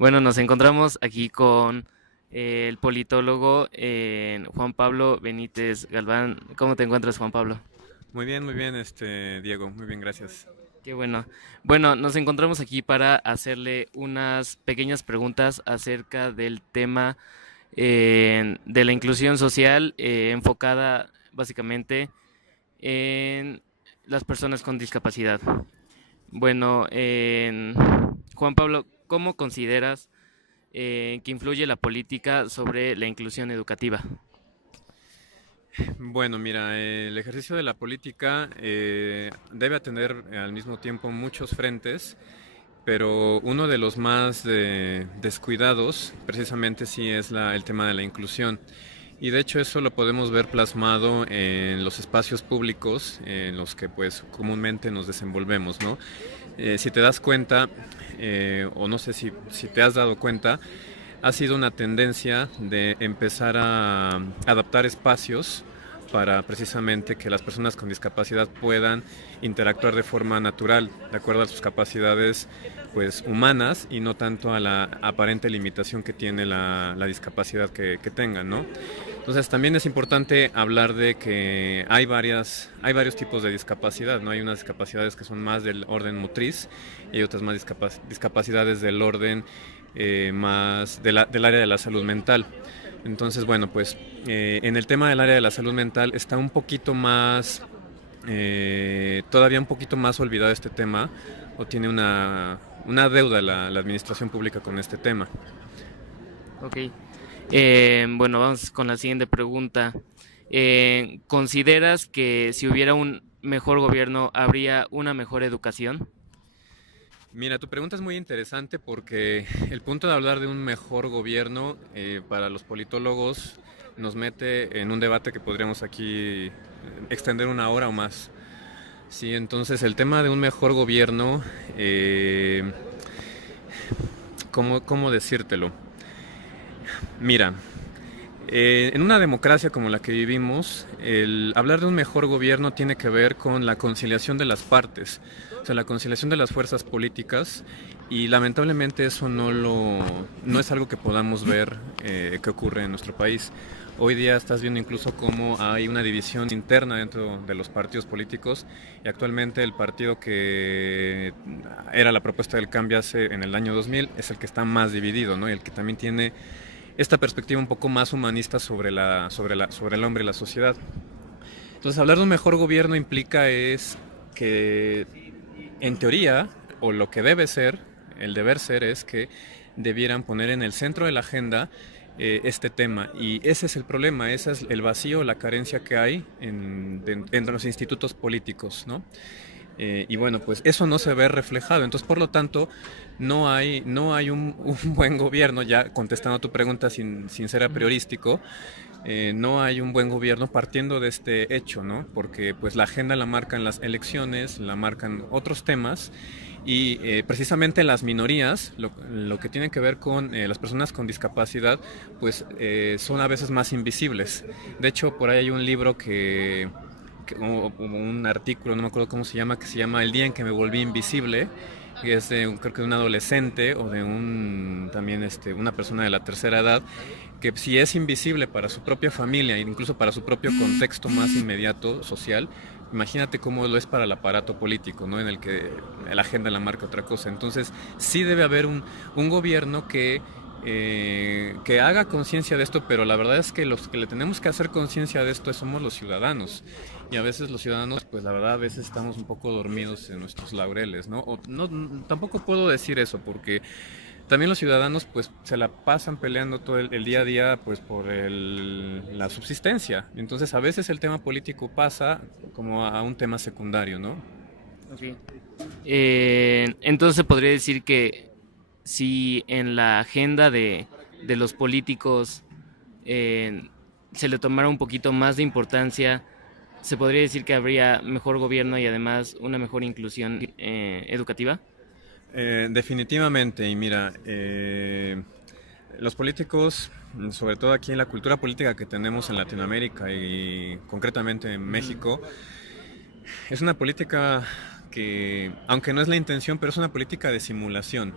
Bueno, nos encontramos aquí con el politólogo Juan Pablo Benítez Galván. ¿Cómo te encuentras, Juan Pablo? Muy bien, Diego, muy bien, gracias. Qué bueno. Bueno, nos encontramos aquí para hacerle unas pequeñas preguntas acerca del tema de la inclusión social enfocada básicamente en las personas con discapacidad. Bueno, Juan Pablo, ¿cómo consideras que influye la política sobre la inclusión educativa? Bueno, mira, el ejercicio de la política debe atender al mismo tiempo muchos frentes, pero uno de los más descuidados precisamente sí es el tema de la inclusión. Y de hecho eso lo podemos ver plasmado en los espacios públicos en los que pues comúnmente nos desenvolvemos, ¿no? Si te das cuenta, o no sé si te has dado cuenta, ha sido una tendencia de empezar a adaptar espacios para precisamente que las personas con discapacidad puedan interactuar de forma natural, de acuerdo a sus capacidades pues humanas y no tanto a la aparente limitación que tiene la discapacidad que tengan, ¿no? Entonces también es importante hablar de que hay varios tipos de discapacidad, ¿no? Hay unas discapacidades que son más del orden motriz y hay otras más discapacidades del orden más del área de la salud mental. Entonces, bueno, pues en el tema del área de la salud mental está un poquito más, todavía un poquito más olvidado este tema, o tiene una deuda la administración pública con este tema. Ok. Bueno, vamos con la siguiente pregunta. ¿Consideras que si hubiera un mejor gobierno habría una mejor educación? Mira, tu pregunta es muy interesante porque el punto de hablar de un mejor gobierno para los politólogos nos mete en un debate que podríamos aquí extender una hora o más. Sí, entonces el tema de un mejor gobierno, ¿cómo decírtelo? Mira, en una democracia como la que vivimos, el hablar de un mejor gobierno tiene que ver con la conciliación de las partes, o sea, la conciliación de las fuerzas políticas, y lamentablemente eso no es algo que podamos ver que ocurre en nuestro país. Hoy día estás viendo incluso cómo hay una división interna dentro de los partidos políticos, y actualmente el partido que era la propuesta del cambio en el año 2000 es el que está más dividido, ¿no? Y el que también tiene esta perspectiva un poco más humanista sobre el hombre y la sociedad. Entonces, hablar de un mejor gobierno implica es que, en teoría, o lo que debe ser, el deber ser es que debieran poner en el centro de la agenda este tema. Y ese es el problema, ese es el vacío, la carencia que hay en los institutos políticos, ¿no? Y bueno, pues eso no se ve reflejado. Entonces, por lo tanto, no hay un buen gobierno, ya contestando a tu pregunta sin ser a priorístico, no hay un buen gobierno partiendo de este hecho, ¿no? Porque pues la agenda la marcan las elecciones, la marcan otros temas y precisamente las minorías, lo que tiene que ver con las personas con discapacidad, pues son a veces más invisibles. De hecho, por ahí hay un libro o un artículo, no me acuerdo cómo se llama, que se llama El día en que me volví invisible, que es creo que de un adolescente o de también una persona de la tercera edad, que si es invisible para su propia familia e incluso para su propio contexto más inmediato social, imagínate cómo lo es para el aparato político, ¿no? En el que la agenda la marca otra cosa. Entonces sí debe haber un gobierno que haga conciencia de esto, pero la verdad es que los que le tenemos que hacer conciencia de esto somos los ciudadanos. Y a veces los ciudadanos, pues la verdad, a veces estamos un poco dormidos en nuestros laureles, ¿no? O no, tampoco puedo decir eso, porque también los ciudadanos, pues se la pasan peleando todo el día a día, pues por la subsistencia. Entonces, a veces el tema político pasa como a un tema secundario, ¿no? Ok. Entonces se podría decir que si en la agenda de los políticos eh, se le tomara un poquito más de importancia, se podría decir que habría mejor gobierno y además una mejor inclusión educativa. Definitivamente, y mira, los políticos, sobre todo aquí en la cultura política que tenemos en Latinoamérica y concretamente en México, es una política que, aunque no es la intención, pero es una política de simulación.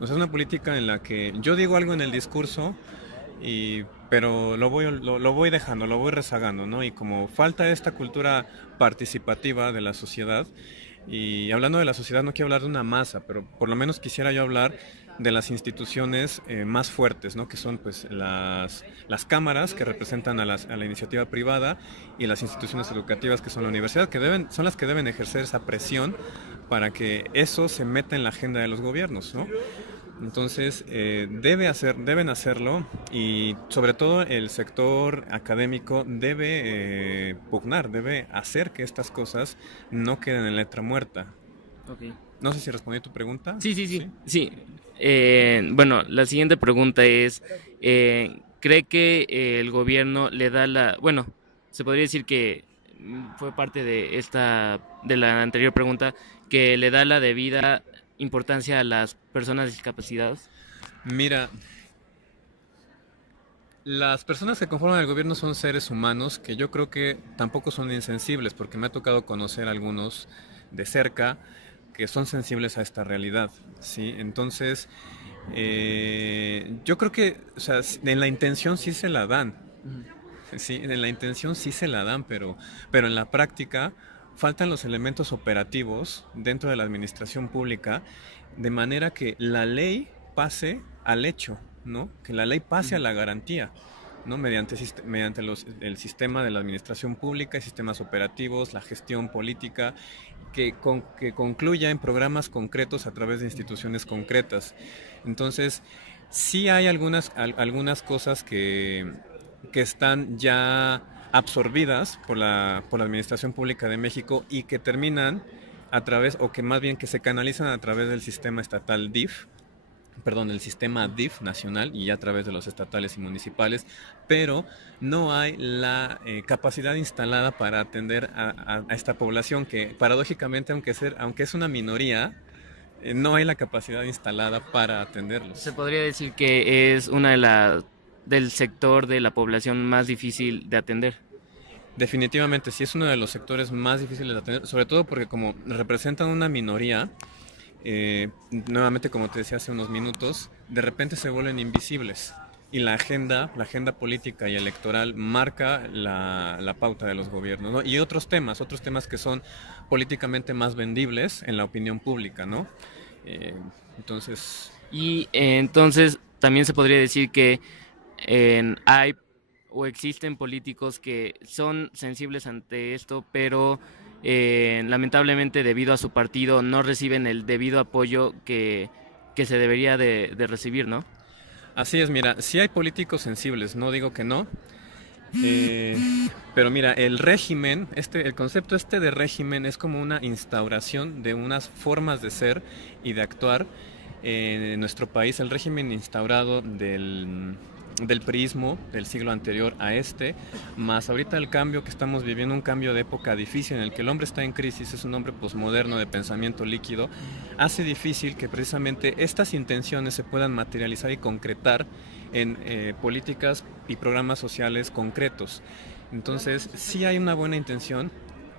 O sea, es una política en la que yo digo algo en el discurso, pero lo voy dejando, lo voy rezagando, ¿no? Y como falta esta cultura participativa de la sociedad, y hablando de la sociedad no quiero hablar de una masa, pero por lo menos quisiera yo hablar de las instituciones más fuertes, ¿no? Que son pues las cámaras que representan a la iniciativa privada y las instituciones educativas que son la universidad, son las que deben ejercer esa presión para que eso se meta en la agenda de los gobiernos, ¿no? Entonces, deben hacerlo y sobre todo el sector académico debe pugnar, debe hacer que estas cosas no queden en letra muerta. Ok. No sé si respondí tu pregunta. Sí, sí, sí, ¿Sí? sí. Bueno, la siguiente pregunta es, ¿cree que el gobierno le da bueno, se podría decir que fue parte de de la anterior pregunta, que le da la debida importancia a las personas discapacitadas? Mira, las personas que conforman el gobierno son seres humanos que yo creo que tampoco son insensibles, porque me ha tocado conocer algunos de cerca que son sensibles a esta realidad, ¿sí? Entonces, yo creo que, o sea, en la intención sí se la dan, Ujú. sí, en la intención sí se la dan, pero en la práctica faltan los elementos operativos dentro de la administración pública, de manera que la ley pase al hecho, ¿no? Que la ley pase a Ujú. la garantía, ¿no? Mediante el sistema de la administración pública y sistemas operativos, la gestión política, que concluya en programas concretos a través de instituciones concretas. Entonces, sí hay algunas cosas que están ya absorbidas por la Administración Pública de México y que terminan a través, o que más bien que se canalizan a través del sistema estatal DIF, perdón, el sistema DIF nacional y a través de los estatales y municipales, pero no hay la capacidad instalada para atender a esta población que paradójicamente, aunque es una minoría, no hay la capacidad instalada para Se atenderlos. podría decir que es una de del sector de la población más difícil de atender. Definitivamente, sí es uno de los sectores más difíciles de atender, sobre todo porque como representan una minoría, nuevamente como te decía hace unos minutos, de repente se vuelven invisibles y la agenda política y electoral marca la pauta de los gobiernos, ¿no? Y otros temas que son políticamente más vendibles en la opinión pública, ¿no? Eh, entonces, Y entonces también se podría decir que hay o existen políticos que son sensibles ante esto, pero lamentablemente debido a su partido no reciben el debido apoyo que se debería de recibir, ¿no? así es, mira, sí hay políticos sensibles, no digo que no, Eh, pero mira, el régimen, el concepto este de régimen es como una instauración de unas formas de ser y de actuar en nuestro país. El régimen instaurado del priismo del siglo anterior a este, más ahorita el cambio que estamos viviendo, un cambio de época difícil en el que el hombre está en crisis, es un hombre posmoderno de pensamiento líquido, hace difícil que precisamente estas intenciones se puedan materializar y concretar en políticas y programas sociales concretos. Entonces, sí hay una buena intención,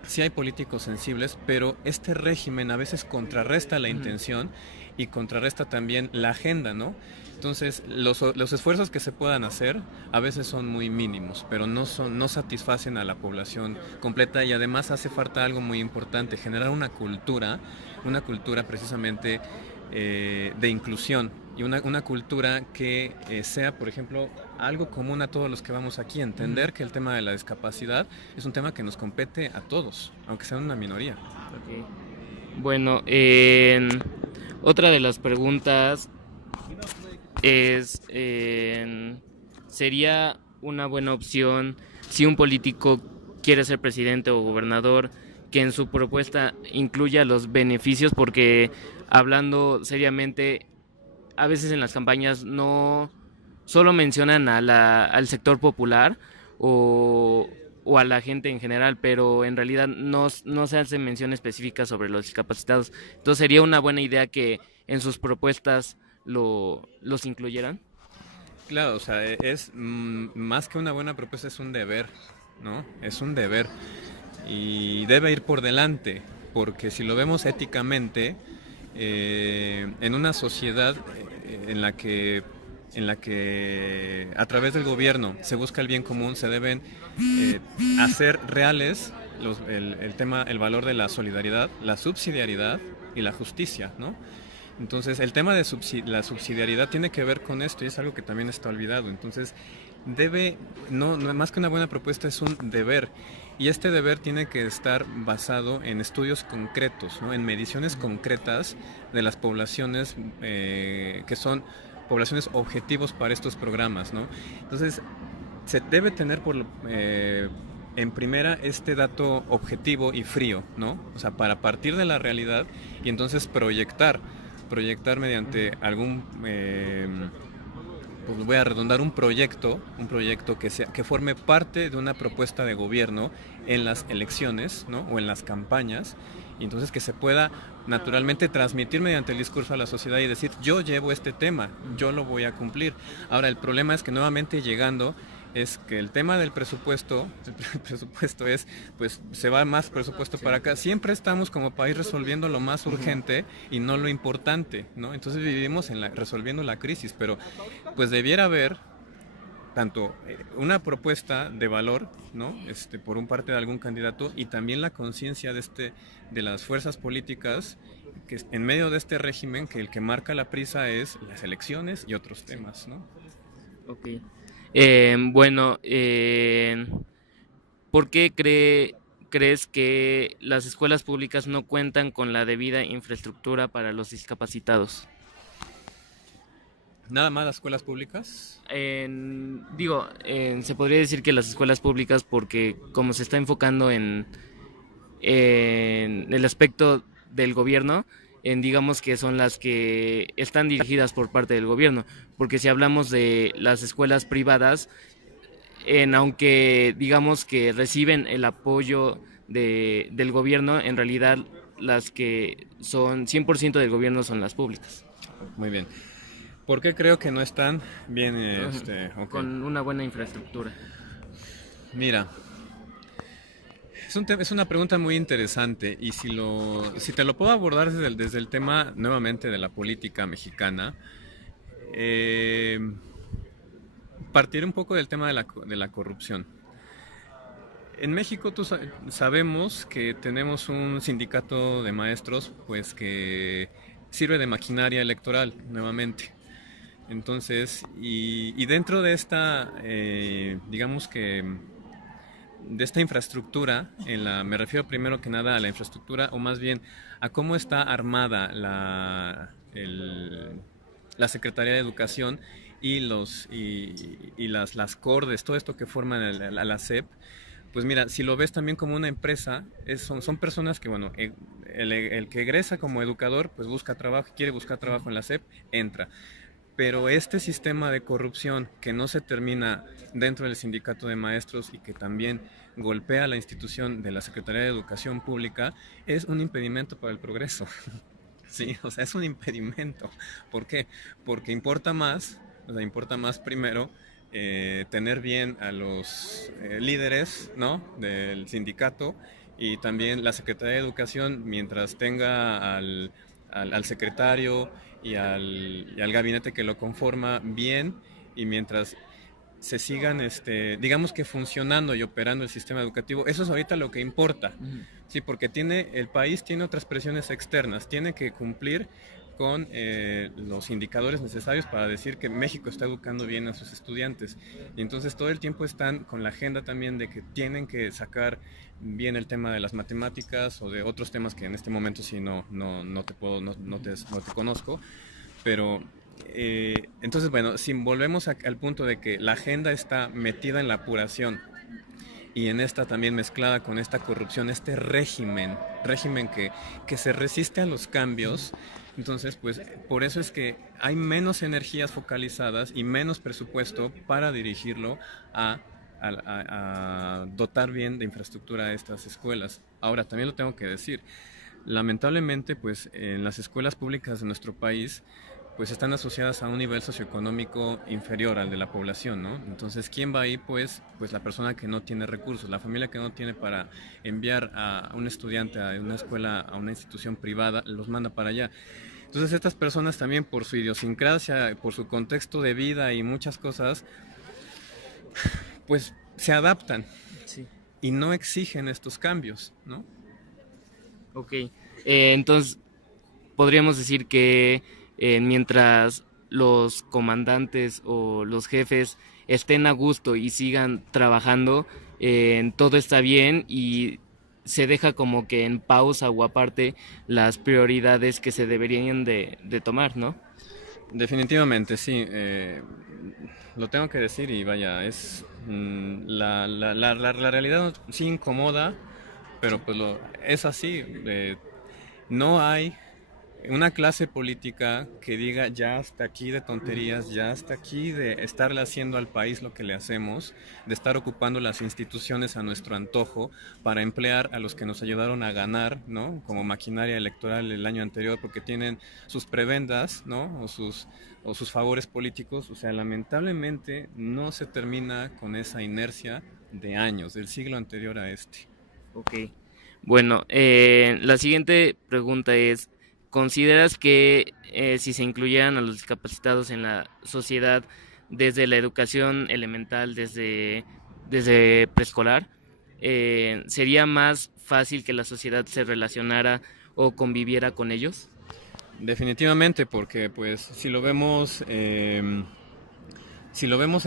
sí hay políticos sensibles, pero este régimen a veces contrarresta la Ujú. intención y contrarresta también la agenda, ¿no? Entonces, los esfuerzos que se puedan hacer a veces son muy mínimos, pero no satisfacen a la población completa y además hace falta algo muy importante, generar una cultura precisamente de inclusión y una cultura que sea, por ejemplo, algo común a todos los que vamos aquí, Ujú. entender que el tema de la discapacidad es un tema que nos compete a todos, aunque sea una minoría. Ok. Bueno, otra de las preguntas es, ¿sería una buena opción si un político quiere ser presidente o gobernador que en su propuesta incluya los beneficios? Porque hablando seriamente, a veces en las campañas no solo mencionan a al sector popular o, o a la gente en general, pero en realidad no se hace mención específica sobre los discapacitados. Entonces sería una buena idea que en sus propuestas los incluyeran. Claro, o sea, más que una buena propuesta, es un deber, ¿no? Es un deber y debe ir por delante, porque si lo vemos éticamente, en una sociedad en la que a través del gobierno se busca el bien común, se deben hacer reales el valor de la solidaridad, la subsidiariedad y la justicia, ¿no? Entonces, el tema de la subsidiariedad tiene que ver con esto y es algo que también está olvidado. Entonces, no más que una buena propuesta, es un deber. Y este deber tiene que estar basado en estudios concretos, ¿no? En mediciones concretas de las poblaciones que son poblaciones objetivos para estos programas, ¿no? Entonces, se debe tener en primera este dato objetivo y frío, ¿no? O sea, para partir de la realidad y entonces proyectar mediante algún, pues voy a redondar, un proyecto que forme parte de una propuesta de gobierno en las elecciones, ¿no? O en las campañas, y entonces que se pueda naturalmente transmitir mediante el discurso a la sociedad y decir, yo llevo este tema, yo lo voy a cumplir. Ahora, el problema es que nuevamente llegando es que el tema del presupuesto, el presupuesto es, pues se va más presupuesto para acá. Siempre estamos como país resolviendo lo más urgente y no lo importante, ¿no? Entonces vivimos resolviendo la crisis, pero pues debiera haber tanto una propuesta de valor, ¿no? Por un parte de algún candidato, y también la conciencia de las fuerzas políticas que en medio de este régimen, que el que marca la prisa es las elecciones y otros temas, ¿no? Ok. Bueno, ¿por qué crees que las escuelas públicas no cuentan con la debida infraestructura para los discapacitados? Nada más las escuelas públicas. Se podría decir que las escuelas públicas, porque como se está enfocando en el aspecto del gobierno, digamos que son las que están dirigidas por parte del gobierno, porque si hablamos de las escuelas privadas, aunque digamos que reciben el apoyo del gobierno, en realidad las que son 100% del gobierno son las públicas. Muy bien. ¿Por qué creo que no están bien okay, con una buena infraestructura? Mira, es una pregunta muy interesante, y si te lo puedo abordar desde el tema nuevamente de la política mexicana, partir un poco del tema de la corrupción. En México sabemos que tenemos un sindicato de maestros pues que sirve de maquinaria electoral nuevamente. Entonces, y dentro de esta, digamos que de esta infraestructura, me refiero primero que nada a la infraestructura, o más bien a cómo está armada la Secretaría de Educación y las CORDES, todo esto que forman la SEP. Pues mira, si lo ves también como una empresa, son personas que, bueno, el que egresa como educador, pues busca trabajo, quiere buscar trabajo en la SEP, entra. Pero este sistema de corrupción que no se termina dentro del sindicato de maestros y que también golpea la institución de la Secretaría de Educación Pública es un impedimento para el progreso. Sí, o sea, es un impedimento. ¿Por qué? Porque importa más primero tener bien a los líderes, ¿no?, del sindicato, y también la Secretaría de Educación, mientras tenga al secretario y al gabinete que lo conforma bien, y mientras se sigan, digamos que funcionando y operando el sistema educativo, eso es ahorita lo que importa. Sí, porque el país tiene otras presiones externas, tiene que cumplir con los indicadores necesarios para decir que México está educando bien a sus estudiantes, y entonces todo el tiempo están con la agenda también de que tienen que sacar bien el tema de las matemáticas o de otros temas que en este momento sí no te conozco, pero entonces, bueno, si volvemos al punto de que la agenda está metida en la apuración y en esta también mezclada con esta corrupción, este régimen que se resiste a los cambios, entonces pues por eso es que hay menos energías focalizadas y menos presupuesto para dirigirlo a dotar bien de infraestructura a estas escuelas. Ahora, también lo tengo que decir, lamentablemente pues en las escuelas públicas de nuestro país pues están asociadas a un nivel socioeconómico inferior al de la población, ¿no? Entonces, ¿quién va ahí? Pues la persona que no tiene recursos, la familia que no tiene para enviar a un estudiante a una escuela, a una institución privada, los manda para allá. Entonces, estas personas también por su idiosincrasia, por su contexto de vida y muchas cosas, pues se adaptan Sí. y no exigen estos cambios, ¿no? Ok. Entonces, podríamos decir que mientras los comandantes o los jefes estén a gusto y sigan trabajando, todo está bien y se deja como que en pausa o aparte las prioridades que se deberían de tomar, ¿no? Definitivamente, sí. Lo tengo que decir y vaya, es la realidad sí incomoda, pero pues es así. No hay una clase política que diga ya hasta aquí de tonterías, ya hasta aquí de estarle haciendo al país lo que le hacemos, de estar ocupando las instituciones a nuestro antojo para emplear a los que nos ayudaron a ganar, ¿no? Como maquinaria electoral el año anterior, porque tienen sus prebendas, ¿no? O sus favores políticos. O sea, lamentablemente no se termina con esa inercia de años, del siglo anterior a este. Ok. Bueno, la siguiente pregunta es, ¿consideras que si se incluyeran a los discapacitados en la sociedad desde la educación elemental, desde preescolar, sería más fácil que la sociedad se relacionara o conviviera con ellos? Definitivamente, porque pues si lo vemos en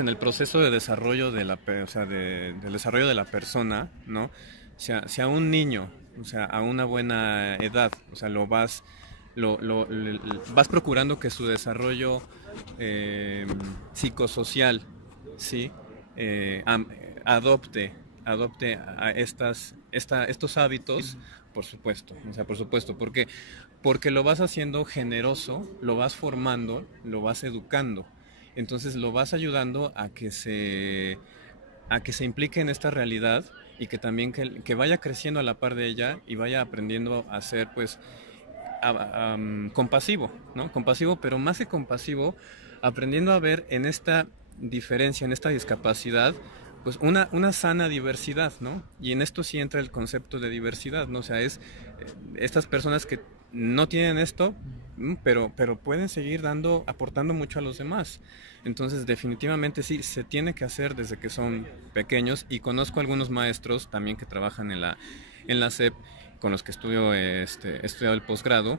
el proceso de desarrollo o sea, del desarrollo de la persona, ¿no? Si a un niño, o sea, a una buena edad, o sea, vas procurando que su desarrollo eh, psicosocial, ¿sí? Eh, am- adopte, adopte a estos hábitos, por supuesto, o sea, por supuesto, porque lo vas haciendo generoso, lo vas formando, lo vas educando. Entonces lo vas ayudando a que se implique en esta realidad y que también que vaya creciendo a la par de ella y vaya aprendiendo a ser pues compasivo, ¿no? Compasivo, pero más que compasivo, aprendiendo a ver en esta diferencia, en esta discapacidad, pues una sana diversidad, ¿no? Y en esto sí entra el concepto de diversidad, ¿no? O sea, estas personas que no tienen esto, pero pueden seguir aportando mucho a los demás. Entonces, definitivamente sí, se tiene que hacer desde que son pequeños y conozco algunos maestros también que trabajan en la SEP con los que he estudiado el posgrado,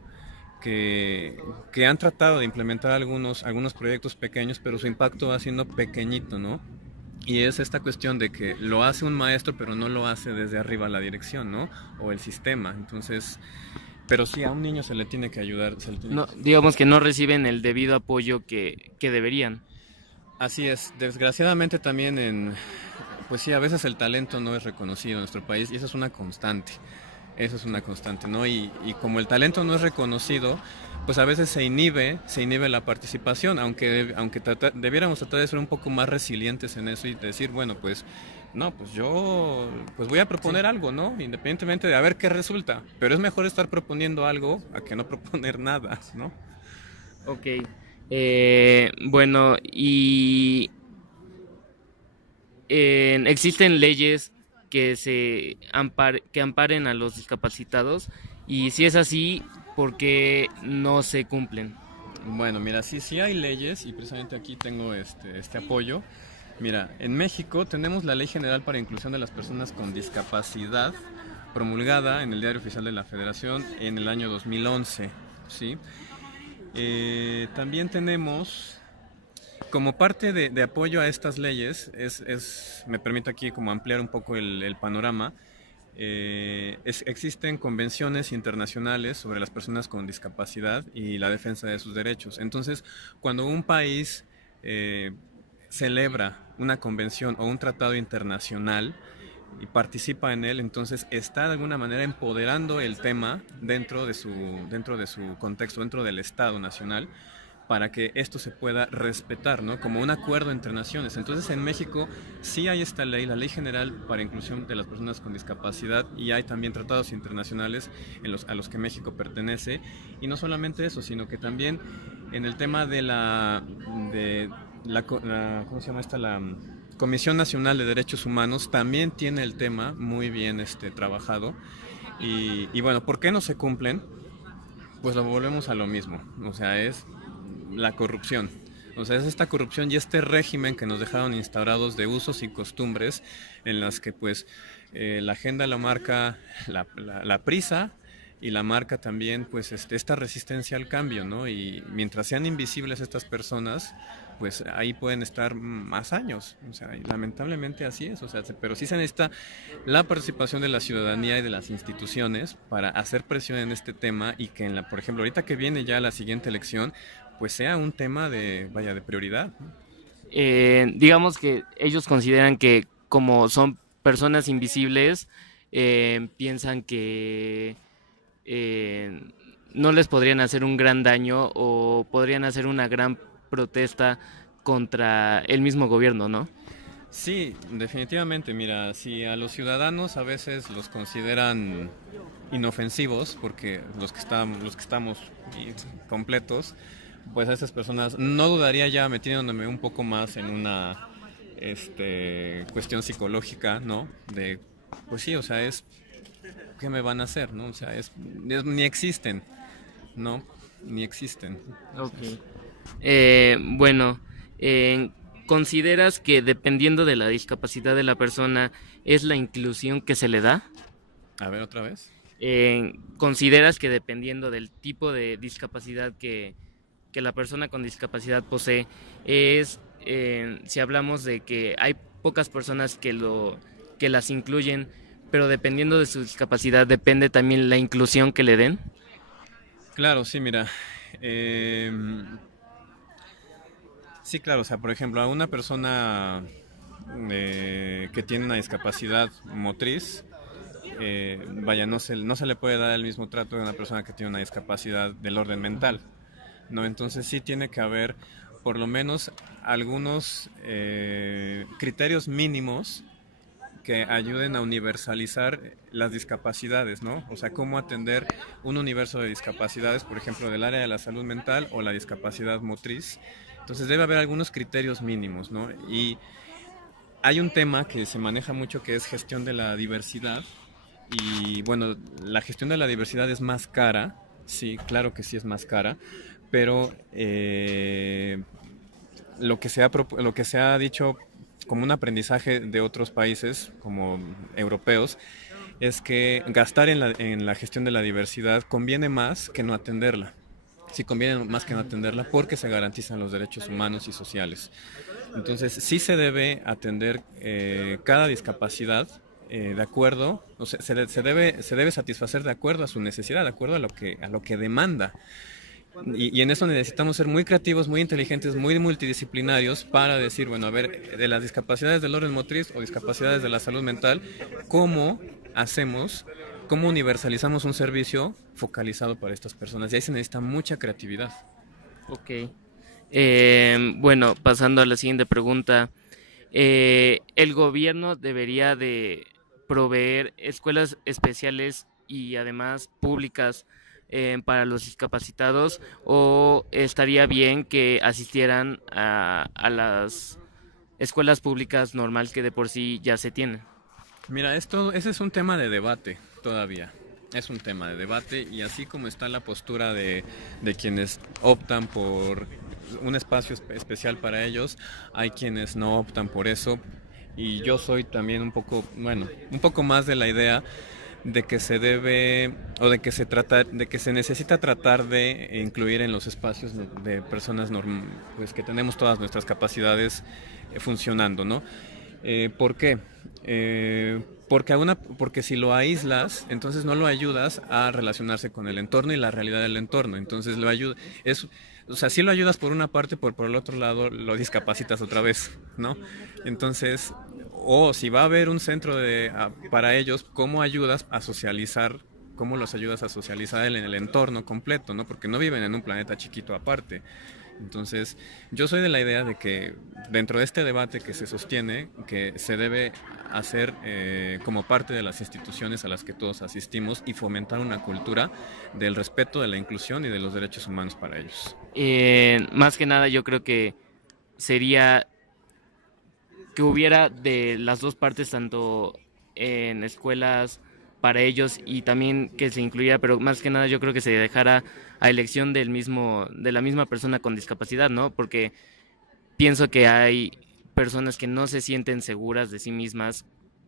que han tratado de implementar algunos proyectos pequeños, pero su impacto va siendo pequeñito, ¿no? Y es esta cuestión de que lo hace un maestro, pero no lo hace desde arriba la dirección, ¿no? O el sistema. Entonces, pero sí, a un niño se le tiene que ayudar. No, digamos que no reciben el debido apoyo que deberían. Así es. Desgraciadamente también pues sí, a veces el talento no es reconocido en nuestro país y eso es una constante. Eso es una constante, ¿no? Y como el talento no es reconocido, pues a veces se inhibe la participación, aunque debiéramos tratar de ser un poco más resilientes en eso y decir, bueno, pues no, pues yo pues voy a Sí. proponer algo, ¿no? Independientemente de a ver qué resulta, pero es mejor estar proponiendo algo a que no proponer nada, ¿no? Ok. Bueno, y existen leyes que amparen a los discapacitados y si es así, ¿por qué no se cumplen? Bueno, mira, sí hay leyes y precisamente aquí tengo este apoyo. Mira, en México tenemos la Ley General para Inclusión de las Personas con Discapacidad, promulgada en el Diario Oficial de la Federación en el año 2011, ¿sí? También tenemos, como parte de apoyo a estas leyes, me permito aquí como ampliar un poco el panorama. Existen convenciones internacionales sobre las personas con discapacidad y la defensa de sus derechos. Entonces, cuando un país eh, celebra una convención o un tratado internacional y participa en él, entonces está de alguna manera empoderando el tema dentro de su contexto, dentro del Estado nacional, para que esto se pueda respetar, ¿no? Como un acuerdo entre naciones. Entonces en México sí hay esta ley, la Ley General para Inclusión de las Personas con Discapacidad, y hay también tratados internacionales a los que México pertenece. Y no solamente eso, sino que también en el tema de ¿cómo se llama esta? La Comisión Nacional de Derechos Humanos también tiene el tema muy bien trabajado. Y bueno, ¿por qué no se cumplen? Pues lo volvemos a lo mismo, o sea, es la corrupción. O sea, es esta corrupción y este régimen que nos dejaron instaurados de usos y costumbres en las que pues la agenda la marca la prisa, y la marca también pues esta resistencia al cambio, ¿no? Y mientras sean invisibles estas personas, pues ahí pueden estar más años. O sea, y lamentablemente así es. O sea, pero sí se necesita la participación de la ciudadanía y de las instituciones para hacer presión en este tema, y que por ejemplo, ahorita que viene ya la siguiente elección, pues sea un tema de prioridad, ¿no? Digamos que ellos consideran que como son personas invisibles, piensan que eh, no les podrían hacer un gran daño o podrían hacer una gran protesta contra el mismo gobierno, ¿no? Sí, definitivamente. Mira, si a los ciudadanos a veces los consideran inofensivos, porque los que estamos completos, pues a esas personas no dudaría, ya metiéndome un poco más en una cuestión psicológica, ¿no? De, pues sí, o sea, ¿qué me van a hacer, no? O sea, ni existen, ¿no? Ni existen. Ok. Bueno, ¿consideras que dependiendo de la discapacidad de la persona es la inclusión que se le da? A ver, otra vez. ¿Consideras que dependiendo del tipo de discapacidad que la persona con discapacidad posee, si hablamos de que hay pocas personas que las incluyen, pero dependiendo de su discapacidad depende también la inclusión que le den? Claro, sí, mira. Sí, claro, o sea, por ejemplo, a una persona que tiene una discapacidad motriz, no se le puede dar el mismo trato de una persona que tiene una discapacidad del orden mental, ¿no? Entonces sí tiene que haber por lo menos algunos criterios mínimos que ayuden a universalizar las discapacidades, ¿no? O sea, cómo atender un universo de discapacidades, por ejemplo, del área de la salud mental o la discapacidad motriz. Entonces debe haber algunos criterios mínimos, ¿no? Y hay un tema que se maneja mucho, que es gestión de la diversidad. Y bueno, la gestión de la diversidad es más cara, sí, claro que sí es más cara, pero lo que se ha dicho como un aprendizaje de otros países, como europeos, es que gastar en la gestión de la diversidad conviene más que no atenderla. Sí, conviene más que no atenderla, porque se garantizan los derechos humanos y sociales. Entonces, sí se debe atender cada discapacidad de acuerdo, o sea, se debe satisfacer de acuerdo a su necesidad, de acuerdo a lo que demanda. Y en eso necesitamos ser muy creativos, muy inteligentes, muy multidisciplinarios para decir, bueno, a ver, de las discapacidades del orden motriz o discapacidades de la salud mental, ¿cómo hacemos, cómo universalizamos un servicio focalizado para estas personas? Y ahí se necesita mucha creatividad. Ok. Bueno, pasando a la siguiente pregunta. ¿El gobierno debería de proveer escuelas especiales y además públicas para los discapacitados, o estaría bien que asistieran a las escuelas públicas normal que de por sí ya se tienen? Mira, ese es un tema de debate todavía. Es un tema de debate, y así como está la postura de quienes optan por un espacio especial para ellos, hay quienes no optan por eso. Y yo soy también un poco más de la idea de que se debe, o de que se necesita tratar de incluir en los espacios de personas pues que tenemos todas nuestras capacidades funcionando, ¿no? ¿Por qué? Porque si lo aíslas, entonces no lo ayudas a relacionarse con el entorno y la realidad del entorno. Entonces o sea, sí lo ayudas por una parte, por el otro lado lo discapacitas otra vez, ¿no? Entonces, o si va a haber un centro para ellos, ¿cómo ayudas a socializar? ¿Cómo los ayudas a socializar en el entorno completo, ¿no? Porque no viven en un planeta chiquito aparte. Entonces, yo soy de la idea de que dentro de este debate que se sostiene, que se debe hacer como parte de las instituciones a las que todos asistimos y fomentar una cultura del respeto, de la inclusión y de los derechos humanos para ellos. Más que nada yo creo que sería que hubiera de las dos partes, tanto en escuelas para ellos y también que se incluyera, pero más que nada yo creo que se dejara a elección de la misma persona con discapacidad, ¿no? Porque pienso que hay personas que no se sienten seguras de sí mismas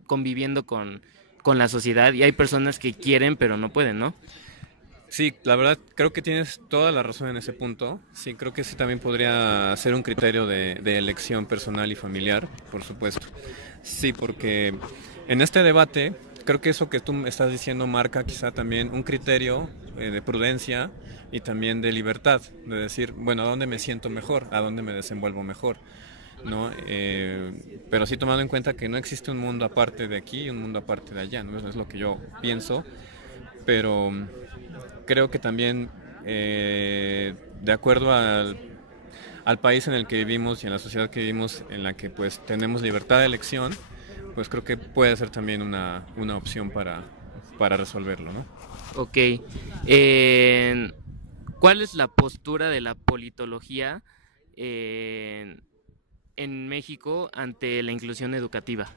conviviendo con la sociedad y hay personas que quieren pero no pueden, ¿no? Sí, la verdad creo que tienes toda la razón en ese punto. Sí, creo que sí también podría ser un criterio de elección personal y familiar, por supuesto. Sí, porque en este debate creo que eso que tú me estás diciendo marca quizá también un criterio de prudencia y también de libertad, de decir, bueno, ¿a dónde me siento mejor? ¿A dónde me desenvuelvo mejor? ¿No? Pero sí tomando en cuenta que no existe un mundo aparte de aquí y un mundo aparte de allá, ¿no? Eso es lo que yo pienso, pero creo que también de acuerdo al país en el que vivimos y en la sociedad que vivimos, en la que pues tenemos libertad de elección, pues creo que puede ser también una opción para resolverlo, ¿no? Ok. Eh, ¿Cuál es la postura de la politología en, en México ante la inclusión educativa?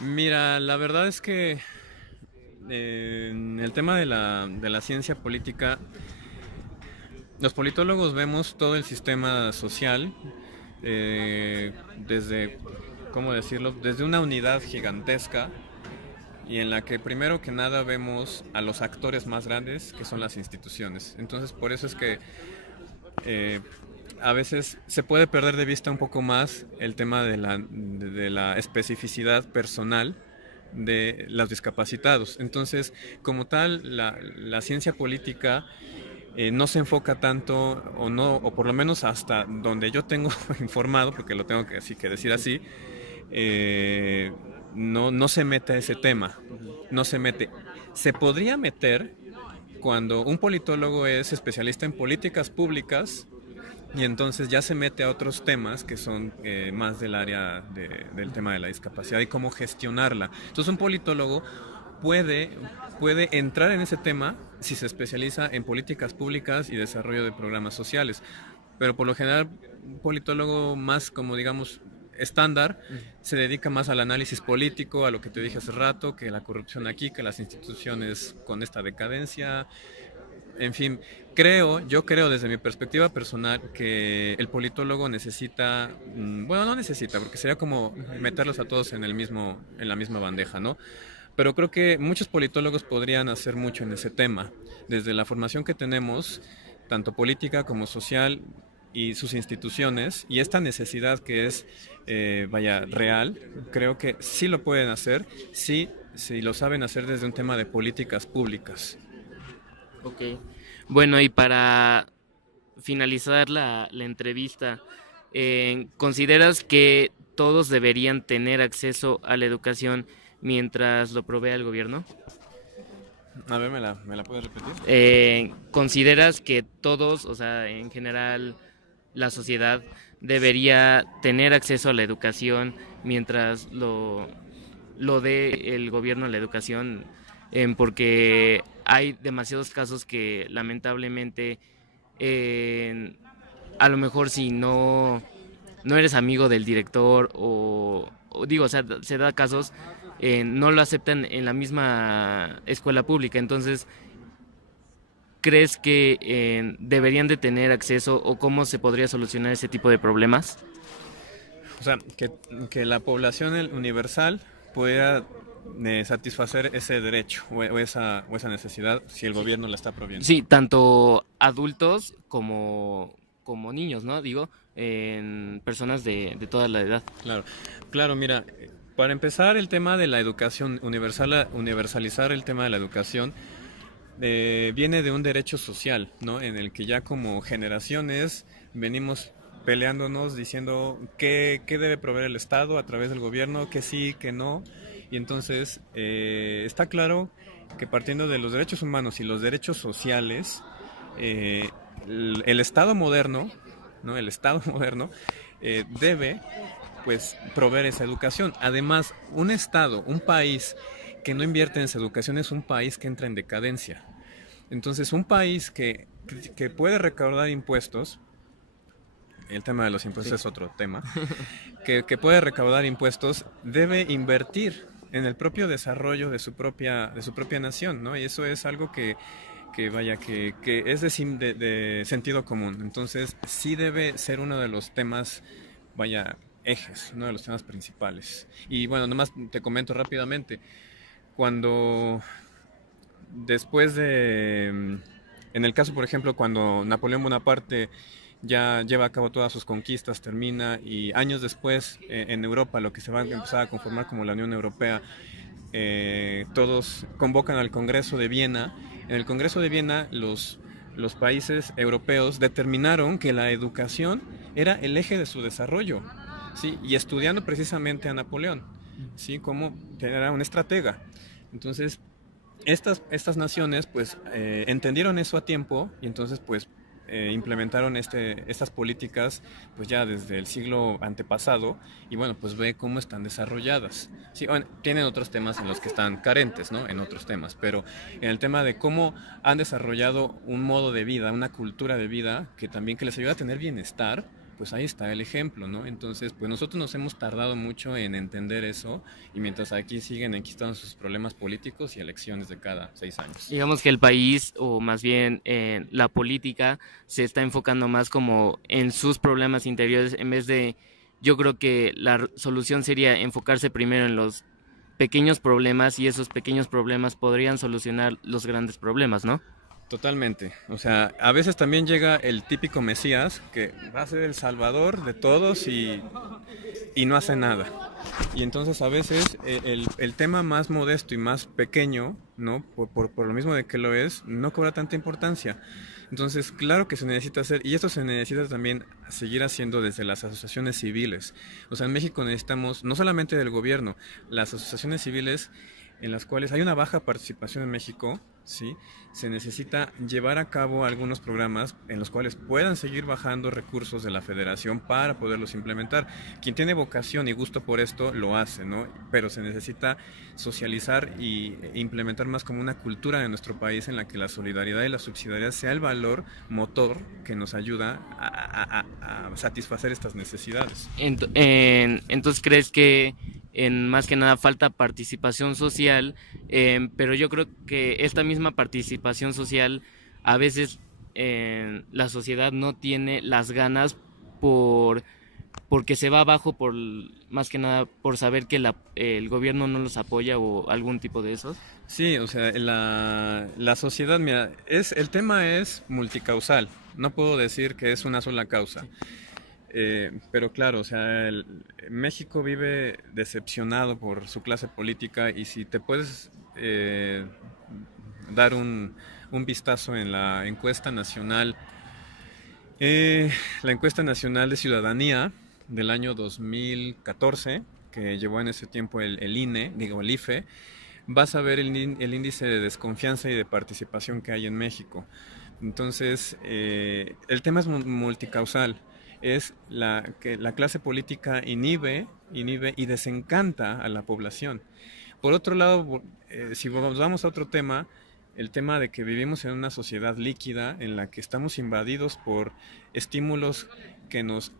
Mira, la verdad es que en el tema de la ciencia política, los politólogos vemos todo el sistema social desde, ¿cómo decirlo? Desde una unidad gigantesca y en la que primero que nada vemos a los actores más grandes, que son las instituciones. Entonces, por eso es que eh, a veces se puede perder de vista un poco más el tema de la especificidad personal de los discapacitados. Entonces, como tal, la ciencia política no se enfoca tanto, o no, o por lo menos hasta donde yo tengo informado, porque lo tengo que, así, que decir así, eh, no se mete a ese tema, no se mete. Se podría meter cuando un politólogo es especialista en políticas públicas y entonces ya se mete a otros temas que son más del área del tema de la discapacidad y cómo gestionarla. Entonces un politólogo puede, puede entrar en ese tema si se especializa en políticas públicas y desarrollo de programas sociales. Pero por lo general, un politólogo más como digamos estándar se dedica más al análisis político, a lo que te dije hace rato, que la corrupción aquí, que las instituciones con esta decadencia, en fin, yo creo desde mi perspectiva personal que el politólogo necesita, bueno, no necesita, porque sería como meterlos a todos en la misma bandeja, ¿no? Pero creo que muchos politólogos podrían hacer mucho en ese tema, desde la formación que tenemos, tanto política como social, y sus instituciones, y esta necesidad que es, vaya, real, creo que sí lo pueden hacer, sí, sí lo saben hacer desde un tema de políticas públicas. Ok. Bueno, y para finalizar la entrevista, ¿consideras que todos deberían tener acceso a la educación mientras lo provea el gobierno? A ver, ¿me la puedes repetir? ¿Consideras que todos, o sea, en general, la sociedad debería tener acceso a la educación mientras lo dé el gobierno a la educación? Porque hay demasiados casos que lamentablemente a lo mejor si no eres amigo del director o digo, o sea, se da casos, no lo aceptan en la misma escuela pública. Entonces, ¿crees que deberían de tener acceso o cómo se podría solucionar ese tipo de problemas? O sea, que la población universal pueda satisfacer ese derecho o esa necesidad si el gobierno la está proviendo. Sí, tanto adultos como niños, ¿no? Digo, en personas de toda la edad. Claro, claro, mira, para empezar el tema de la educación universal, universalizar el tema de la educación viene de un derecho social, ¿no? En el que ya como generaciones venimos peleándonos diciendo qué debe proveer el Estado a través del gobierno, que sí, que no. Y entonces está claro que partiendo de los derechos humanos y los derechos sociales, el Estado moderno, ¿no? El Estado moderno debe pues proveer esa educación. Además, un Estado, un país que no invierte en esa educación es un país que entra en decadencia. Entonces, un país que puede recaudar impuestos, el tema de los impuestos Sí. es otro tema, que puede recaudar impuestos, debe invertir en el propio desarrollo de su propia nación, ¿no? Y eso es algo que es de sentido común. Entonces, sí debe ser uno de los temas, vaya, ejes, uno de los temas principales. Y bueno, nomás te comento rápidamente, cuando después en el caso, por ejemplo, cuando Napoleón Bonaparte ya lleva a cabo todas sus conquistas, termina, y años después en Europa, lo que se va a empezar a conformar como la Unión Europea, todos convocan al Congreso de Viena. En el Congreso de Viena los países europeos determinaron que la educación era el eje de su desarrollo, ¿sí? Y estudiando precisamente a Napoleón, ¿sí? Como era un estratega. Entonces, estas naciones pues entendieron eso a tiempo y entonces pues implementaron estas políticas pues ya desde el siglo antepasado y bueno pues ve cómo están desarrolladas. Sí, bueno, tienen otros temas en los que están carentes, ¿no? En otros temas, pero en el tema de cómo han desarrollado un modo de vida, una cultura de vida que también que les ayuda a tener bienestar, pues ahí está el ejemplo, ¿no? Entonces, pues nosotros nos hemos tardado mucho en entender eso y mientras aquí siguen enquistando sus problemas políticos y elecciones de cada 6 años. Digamos que el país, o más bien la política, se está enfocando más como en sus problemas interiores en vez de, yo creo que la solución sería enfocarse primero en los pequeños problemas y esos pequeños problemas podrían solucionar los grandes problemas, ¿no? Totalmente. O sea, a veces también llega el típico Mesías que va a ser el salvador de todos y no hace nada. Y entonces a veces el tema más modesto y más pequeño, ¿no? Por lo mismo de que lo es, no cobra tanta importancia. Entonces, claro que se necesita hacer, y esto se necesita también seguir haciendo desde las asociaciones civiles. O sea, en México necesitamos, no solamente del gobierno, las asociaciones civiles en las cuales hay una baja participación en México, ¿sí? Se necesita llevar a cabo algunos programas en los cuales puedan seguir bajando recursos de la federación para poderlos implementar. Quien tiene vocación y gusto por esto lo hace, ¿no? Pero se necesita socializar e implementar más como una cultura de nuestro país en la que la solidaridad y la subsidiariedad sea el valor motor que nos ayuda a satisfacer estas necesidades. Entonces, ¿crees que en más que nada falta participación social? Pero yo creo que esta misma participación social a veces la sociedad no tiene las ganas por porque se va abajo por más que nada por saber que el gobierno no los apoya o algún tipo de esos. Sí, o sea, la sociedad, mira, el tema es multicausal. No puedo decir que es una sola causa. Pero claro, o sea, México vive decepcionado por su clase política y si te puedes dar un vistazo en la encuesta nacional de ciudadanía del año 2014, que llevó en ese tiempo el INE, digo el IFE, vas a ver el índice de desconfianza y de participación que hay en México. Entonces, el tema es multicausal. Es que la clase política inhibe y desencanta a la población. Por otro lado, si vamos a otro tema, el tema de que vivimos en una sociedad líquida en la que estamos invadidos por estímulos que nos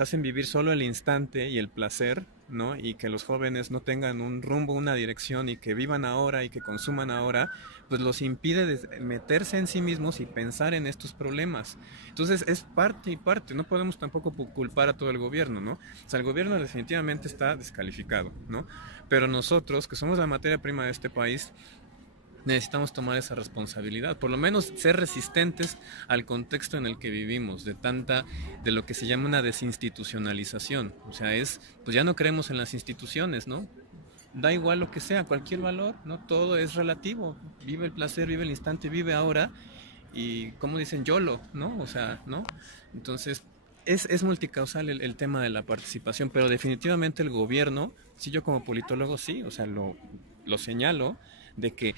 hacen vivir solo el instante y el placer, ¿no? Y que los jóvenes no tengan un rumbo, una dirección y que vivan ahora y que consuman ahora, pues los impide meterse en sí mismos y pensar en estos problemas. Entonces es parte y parte, no podemos tampoco culpar a todo el gobierno, ¿no? O sea, el gobierno definitivamente está descalificado, ¿no? Pero nosotros, que somos la materia prima de este país, necesitamos tomar esa responsabilidad, por lo menos ser resistentes al contexto en el que vivimos, de lo que se llama una desinstitucionalización. O sea, pues ya no creemos en las instituciones, ¿no? Da igual lo que sea, cualquier valor, ¿no? Todo es relativo. Vive el placer, vive el instante, vive ahora. Y como dicen, YOLO, ¿no? O sea, ¿no? Entonces, es multicausal el tema de la participación, pero definitivamente el gobierno, sí, yo como politólogo sí, o sea, lo señalo, de que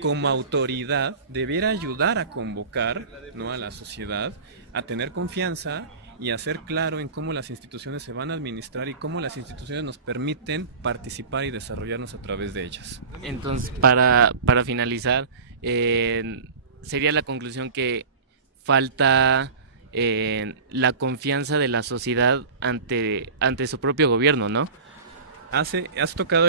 como autoridad debiera ayudar a convocar, ¿no?, a la sociedad a tener confianza y a ser claro en cómo las instituciones se van a administrar y cómo las instituciones nos permiten participar y desarrollarnos a través de ellas. Entonces, para finalizar, sería la conclusión que falta la confianza de la sociedad ante su propio gobierno, ¿no? Has tocado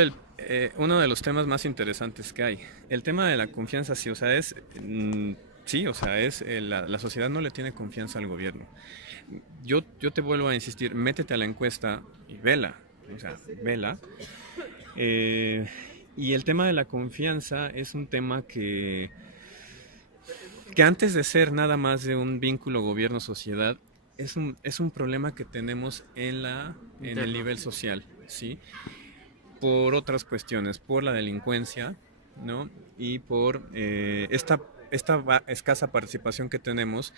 uno de los temas más interesantes que hay. El tema de la confianza, sí, o sea, sí, o sea, la sociedad no le tiene confianza al gobierno. Yo te vuelvo a insistir, métete a la encuesta y vela, o sea, vela. Y el tema de la confianza es un tema que antes de ser nada más de un vínculo gobierno-sociedad, es un problema que tenemos en el nivel social, ¿sí? Por otras cuestiones, por la delincuencia, ¿no? Y por esta escasa participación que tenemos,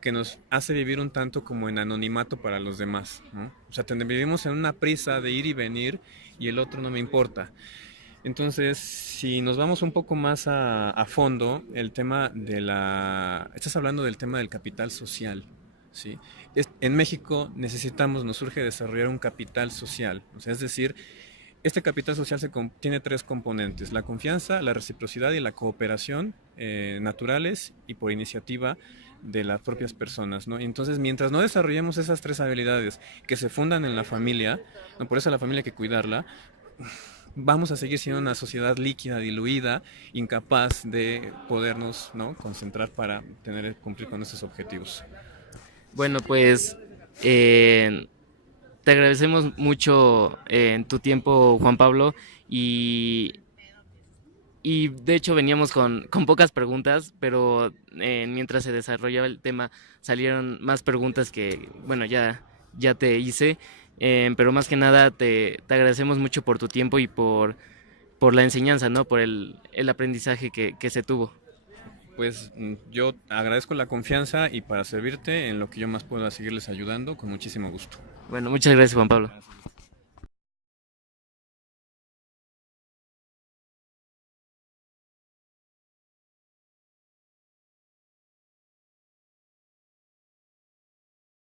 que nos hace vivir un tanto como en anonimato para los demás, ¿no? O sea, vivimos en una prisa de ir y venir y el otro no me importa. Entonces, si nos vamos un poco más a fondo, el tema estás hablando del tema del capital social, ¿sí? En México nos surge desarrollar un capital social, o sea, es decir, este capital social tiene tres componentes: la confianza, la reciprocidad y la cooperación, naturales y por iniciativa de las propias personas, ¿no? Entonces, mientras no desarrollemos esas tres habilidades que se fundan en la familia, ¿no? Por eso a la familia hay que cuidarla, vamos a seguir siendo una sociedad líquida, diluida, incapaz de podernos, ¿no?, concentrar para cumplir con estos objetivos. Bueno, pues te agradecemos mucho en tu tiempo, Juan Pablo, y, y de hecho veníamos con pocas preguntas, pero mientras se desarrollaba el tema salieron más preguntas que, bueno, ya te hice, pero más que nada te agradecemos mucho por tu tiempo y por la enseñanza, ¿no? Por el aprendizaje que se tuvo. Pues yo agradezco la confianza y para servirte en lo que yo más pueda seguirles ayudando, con muchísimo gusto. Bueno, muchas gracias, Juan Pablo. Gracias.